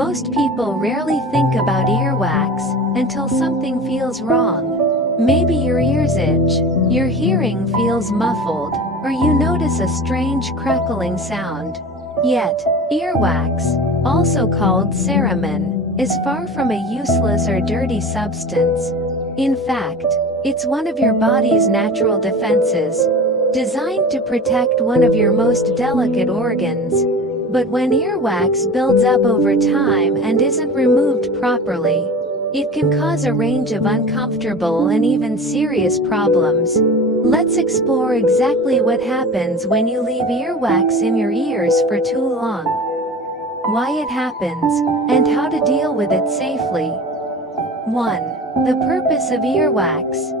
Most people rarely think about earwax until something feels wrong. Maybe your ears itch, your hearing feels muffled, or you notice a strange crackling sound. Yet, earwax, also called cerumen, is far from a useless or dirty substance. In fact, it's one of your body's natural defenses, designed to protect one of your most delicate organs. But when earwax builds up over time and isn't removed properly, it can cause a range of uncomfortable and even serious problems. Let's explore exactly what happens when you leave earwax in your ears for too long, why it happens, and how to deal with it safely. 1. The purpose of earwax.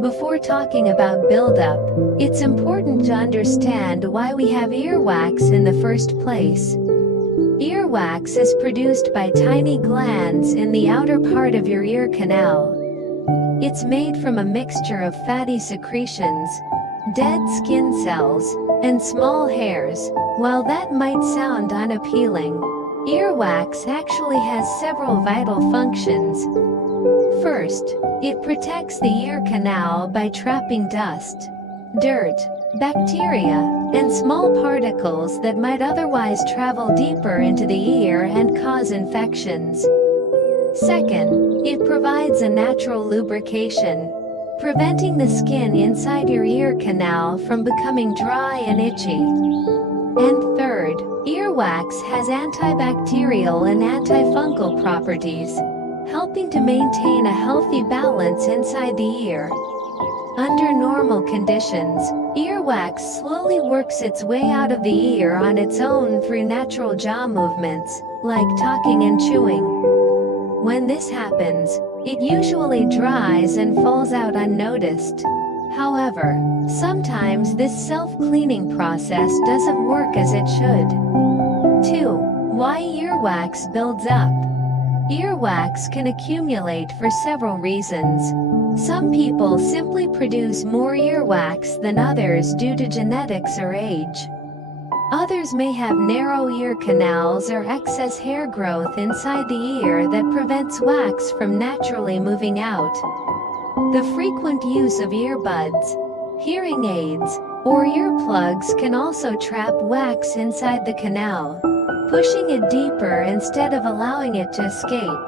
Before talking about buildup, it's important to understand why we have earwax in the first place. Earwax is produced by tiny glands in the outer part of your ear canal. It's made from a mixture of fatty secretions, dead skin cells, and small hairs. While that might sound unappealing, earwax actually has several vital functions. First, it protects the ear canal by trapping dust, dirt, bacteria, and small particles that might otherwise travel deeper into the ear and cause infections. Second, it provides a natural lubrication, preventing the skin inside your ear canal from becoming dry and itchy. And third, earwax has antibacterial and antifungal properties, helping to maintain a healthy balance inside the ear. Under normal conditions, earwax slowly works its way out of the ear on its own through natural jaw movements, like talking and chewing. When this happens, it usually dries and falls out unnoticed. However, sometimes this self-cleaning process doesn't work as it should. 2. Why earwax builds up. Earwax can accumulate for several reasons. Some people simply produce more earwax than others due to genetics or age. Others may have narrow ear canals or excess hair growth inside the ear that prevents wax from naturally moving out. The frequent use of earbuds, hearing aids, or earplugs can also trap wax inside the canal, pushing it deeper instead of allowing it to escape.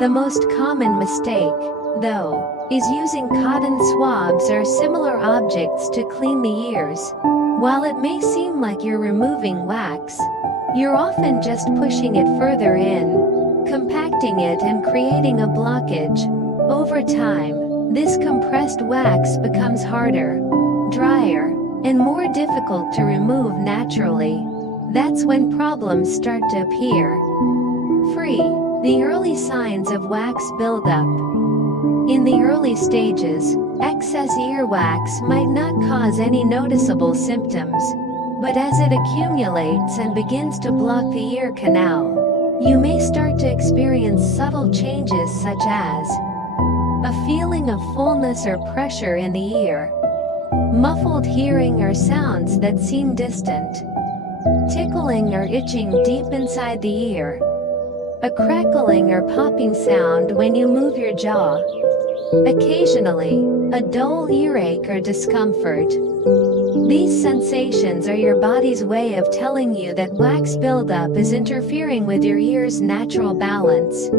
The most common mistake, though, is using cotton swabs or similar objects to clean the ears. While it may seem like you're removing wax, you're often just pushing it further in, compacting it and creating a blockage. Over time, this compressed wax becomes harder, drier, and more difficult to remove naturally. That's when problems start to appear. 3. The early signs of wax buildup. In the early stages, excess earwax might not cause any noticeable symptoms, but as it accumulates and begins to block the ear canal, you may start to experience subtle changes such as a feeling of fullness or pressure in the ear, muffled hearing or sounds that seem distant, tickling or itching deep inside the ear, a crackling or popping sound when you move your jaw, occasionally, a dull earache or discomfort. These sensations are your body's way of telling you that wax buildup is interfering with your ear's natural balance.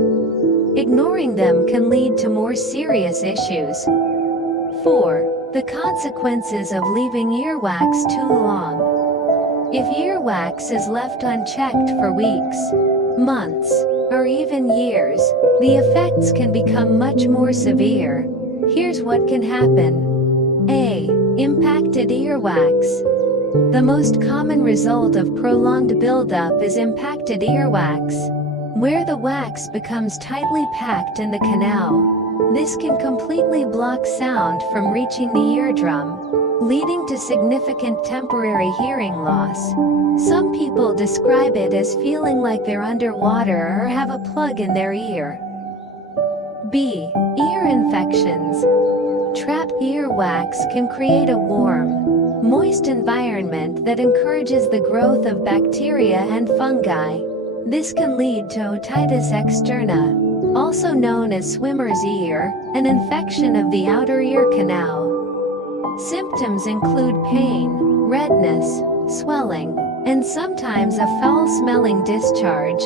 Ignoring them can lead to more serious issues. 4. The consequences of leaving earwax too long. If earwax is left unchecked for weeks, months, or even years, the effects can become much more severe. Here's what can happen. A. Impacted earwax. The most common result of prolonged buildup is impacted earwax, where the wax becomes tightly packed in the canal. This can completely block sound from reaching the eardrum, leading to significant temporary hearing loss. Some people describe it as feeling like they're underwater or have a plug in their ear. B. Ear infections. Trapped earwax can create a warm, moist environment that encourages the growth of bacteria and fungi. This can lead to otitis externa, also known as swimmer's ear, an infection of the outer ear canal. Symptoms include pain, redness, swelling, and sometimes a foul-smelling discharge.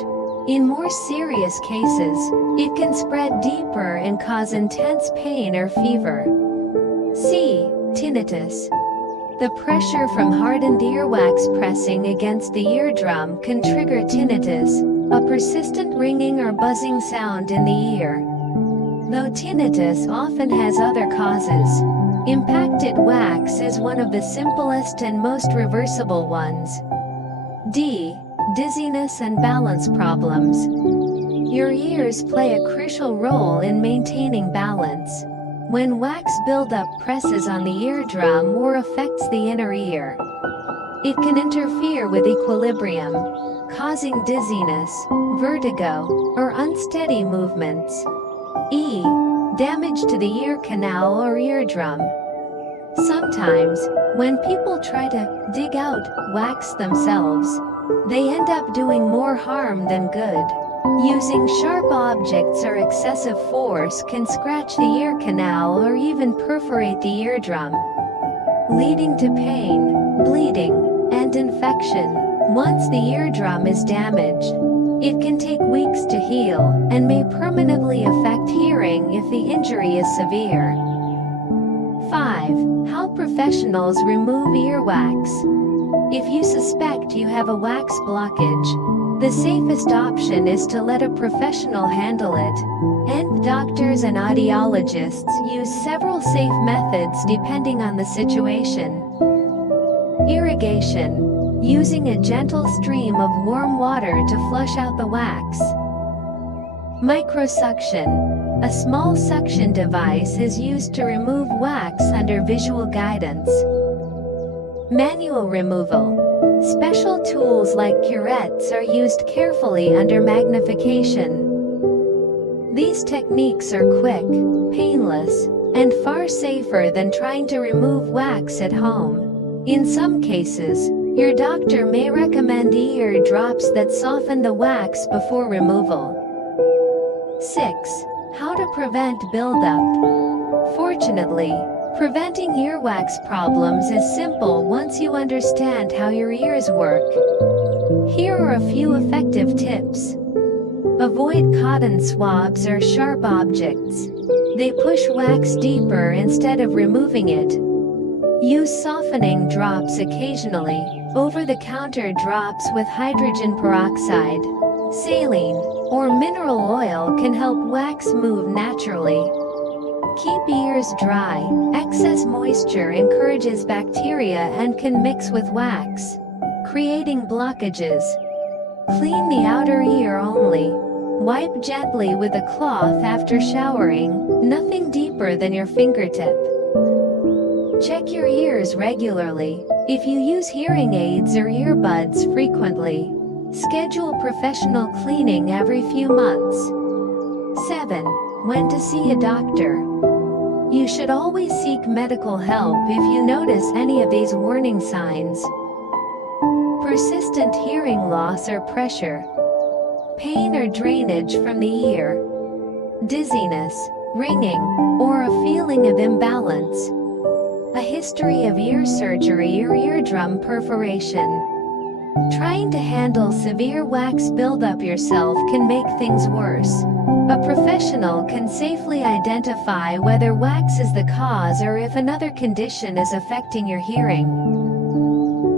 In more serious cases, it can spread deeper and cause intense pain or fever. C. Tinnitus. The pressure from hardened earwax pressing against the eardrum can trigger tinnitus, a persistent ringing or buzzing sound in the ear. Though tinnitus often has other causes, impacted wax is one of the simplest and most reversible ones. D. Dizziness and balance problems. Your ears play a crucial role in maintaining balance. When wax buildup presses on the eardrum or affects the inner ear, it can interfere with equilibrium, causing dizziness, vertigo, or unsteady movements. E. Damage to the ear canal or eardrum. Sometimes, when people try to dig out wax themselves, they end up doing more harm than good. Using sharp objects or excessive force can scratch the ear canal or even perforate the eardrum, leading to pain, bleeding, and infection. Once the eardrum is damaged, it can take weeks to heal and may permanently affect hearing if the injury is severe. 5. How professionals remove earwax. If you suspect you have a wax blockage, the safest option is to let a professional handle it, and doctors and audiologists use several safe methods depending on the situation. Irrigation, using a gentle stream of warm water to flush out the wax. Microsuction, a small suction device is used to remove wax under visual guidance. Manual removal. Special tools like curettes are used carefully under magnification. These techniques are quick, painless, and far safer than trying to remove wax at home. In some cases, your doctor may recommend ear drops that soften the wax before removal. 6. How to prevent buildup. Fortunately, preventing earwax problems is simple once you understand how your ears work. Here are a few effective tips. Avoid cotton swabs or sharp objects. They push wax deeper instead of removing it. Use softening drops occasionally. Over-the-counter drops with hydrogen peroxide, saline, or mineral oil can help wax move naturally. Keep ears dry. Excess moisture encourages bacteria and can mix with wax, creating blockages. Clean the outer ear only. Wipe gently with a cloth after showering, nothing deeper than your fingertip. Check your ears regularly. If you use hearing aids or earbuds frequently, schedule professional cleaning every few months. 7. When to see a doctor. You should always seek medical help if you notice any of these warning signs. Persistent hearing loss or pressure. Pain or drainage from the ear. Dizziness, ringing, or a feeling of imbalance. A history of ear surgery or eardrum perforation. Trying to handle severe wax buildup yourself can make things worse. A professional can safely identify whether wax is the cause or if another condition is affecting your hearing.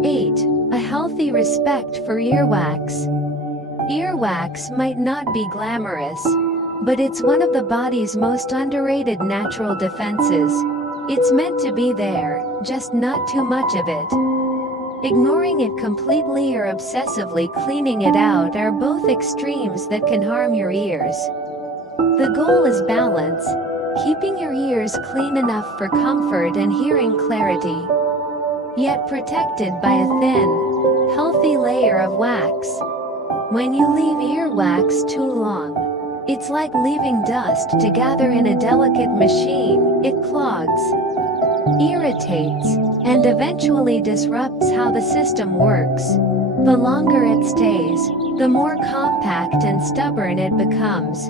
8. A healthy respect for earwax. Earwax might not be glamorous, but it's one of the body's most underrated natural defenses. It's meant to be there, just not too much of it. Ignoring it completely or obsessively cleaning it out are both extremes that can harm your ears. The goal is balance, keeping your ears clean enough for comfort and hearing clarity, yet protected by a thin, healthy layer of wax. When you leave earwax too long, it's like leaving dust to gather in a delicate machine. It clogs, irritates, and eventually disrupts how the system works. The longer it stays, the more compact and stubborn it becomes.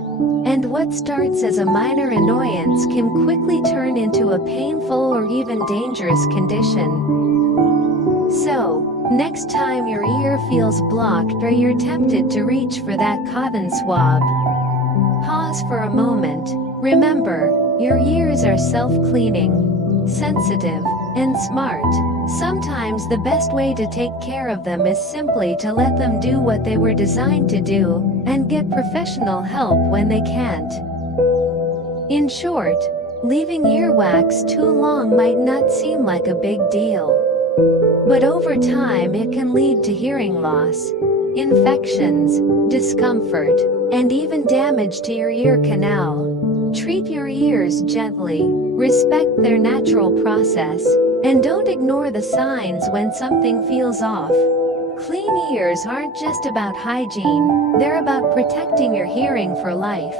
And what starts as a minor annoyance can quickly turn into a painful or even dangerous condition. So, next time your ear feels blocked or you're tempted to reach for that cotton swab, pause for a moment. Remember, your ears are self-cleaning, sensitive, and smart. Sometimes the best way to take care of them is simply to let them do what they were designed to do, and get professional help when they can't. In short, leaving earwax too long might not seem like a big deal. But over time it can lead to hearing loss, infections, discomfort, and even damage to your ear canal. Treat your ears gently, respect their natural process, and don't ignore the signs when something feels off. Clean ears aren't just about hygiene, they're about protecting your hearing for life.